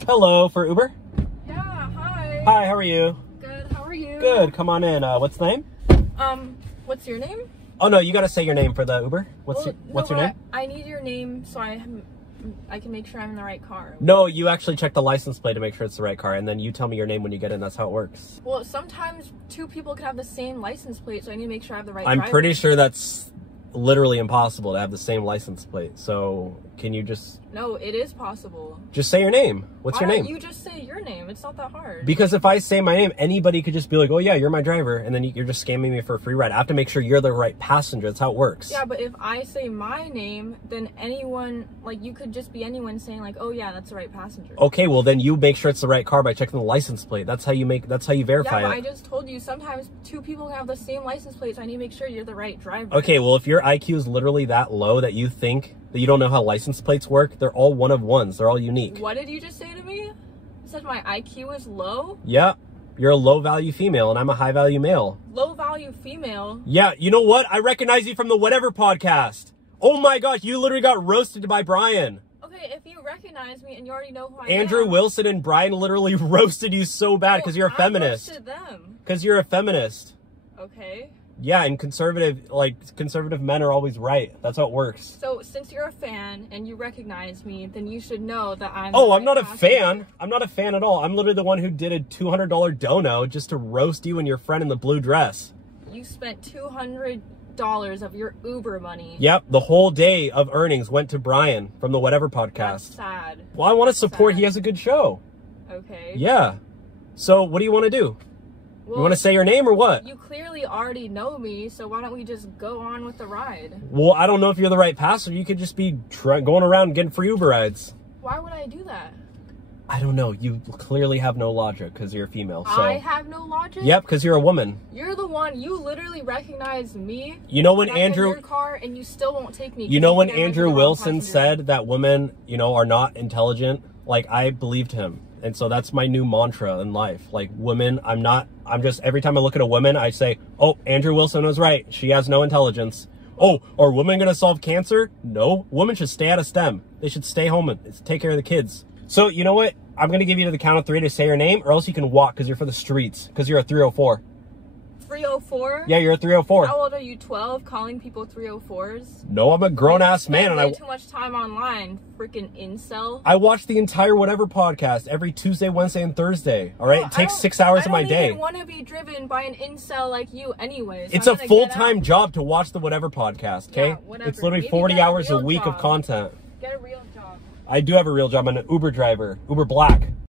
Hello, for Uber? Yeah, hi. Hi, how are you? Good, how are you? Good, come on in. What's the name? What's your name? Oh, no, you gotta say your name for the Uber. What's your name? I need your name so I can make sure I'm in the right car. No, you actually check the license plate to make sure it's the right car, and then you tell me your name when you get in. That's how it works. Well, sometimes two people can have the same license plate, so I need to make sure I have the right I'm driver. pretty sure that's literally impossible to have the same license plate. So, can you just... No, it is possible. Just say your name. What's your name? Why don't you just say your name? It's not that hard. Because if I say my name, anybody could just be like, oh yeah, you're my driver, and then you're just scamming me for a free ride. I have to make sure you're the right passenger. That's how it works. Yeah, but if I say my name, then anyone, like, you could just be anyone saying like, oh yeah, that's the right passenger. Okay, well then you make sure it's the right car by checking the license plate. That's how you verify Yeah, but it. I just told you, sometimes two people can have the same license plate, so I need to make sure you're the right driver. Okay, well if your IQ is literally that low that you think that you don't know how license plates work, they're all one of ones. They're all unique. What did you just say to me? You said my IQ is low? Yeah, you're a low value female and I'm a high value male. Low value female? Yeah, you know what? I recognize you from the Whatever podcast. Oh my gosh, you literally got roasted by Brian. Okay, if you recognize me and you already know who I am. Andrew Wilson and Brian literally roasted you so bad because you're a feminist. I roasted them. Because you're a feminist. Okay. Yeah, and conservative men are always right. That's how it works. So, since you're a fan and you recognize me, then you should know that I'm... Oh, I'm not a fan. I'm not a fan at all. I'm literally the one who did a $200 dono just to roast you and your friend in the blue dress. You spent $200 of your Uber money. Yep, the whole day of earnings went to Brian from the Whatever podcast. That's sad. Well, I want to support. He has a good show. Okay. Yeah. So, what do you want to do? Well, you want to say your name or what? You clearly already know me, so why don't we just go on with the ride? Well, I don't know if you're the right passenger. You could just be going around getting free Uber rides. Why would I do that? I don't know. You clearly have no logic because you're a female. So. I have no logic? Yep, because you're a woman. You're the one. You literally recognize me. You know when I'm Andrew... in your car and you still won't take me. You know when Andrew Wilson said that women, are not intelligent? Like, I believed him. And so that's my new mantra in life. Like, women, every time I look at a woman, I say, oh, Andrew Wilson was right. She has no intelligence. Oh, are women going to solve cancer? No. Women should stay out of STEM. They should stay home and take care of the kids. So, you know what? I'm going to give you to the count of 3 to say your name, or else you can walk because you're for the streets, because you're a 304. 304? Yeah, you're a 304. How old are you, 12, calling people 304s? No, I'm a grown-ass man. And I spend too much time online, freaking incel. I watch the entire Whatever podcast every Tuesday, Wednesday, and Thursday. All right, it takes 6 hours of my day. I don't even want to be driven by an incel like you anyways. It's a full-time job to watch the Whatever podcast, okay? Yeah, whatever. It's literally Maybe 40 hours a week of content. Get a real job. I do have a real job. I'm an Uber driver. Uber Black.